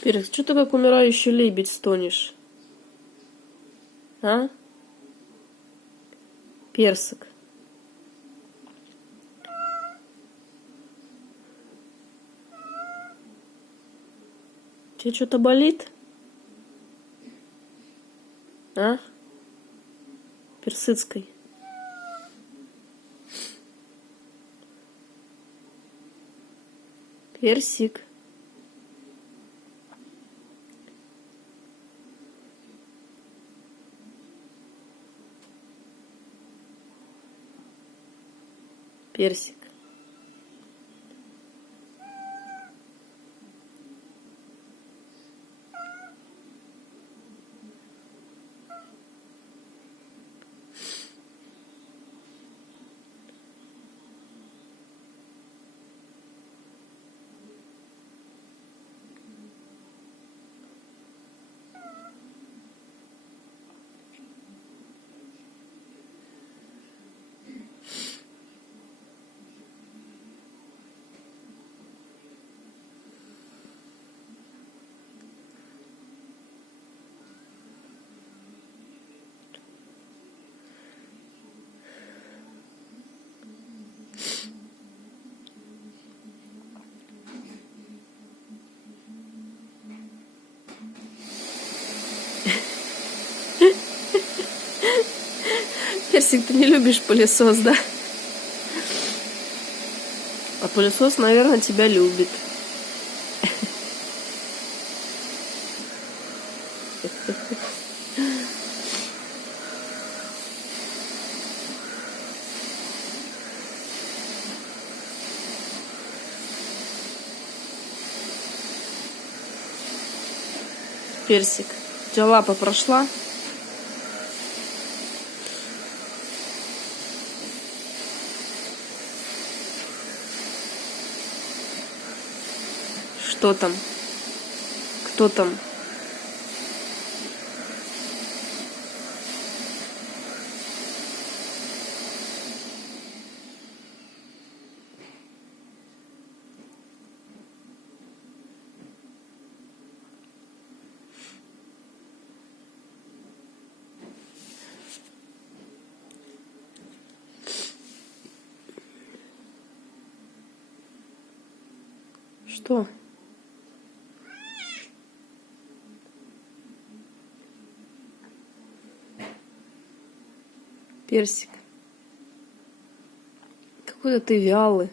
Перец, что ты как умирающий лебедь стонешь? А? Персик. Тебе что-то болит? А? Персидской. Персик. Персик. Персик, ты не любишь пылесос, да? А пылесос, наверное, тебя любит. Персик, у тебя лапа прошла? Что там? Кто там? Что? Персик. Какой-то ты вялый.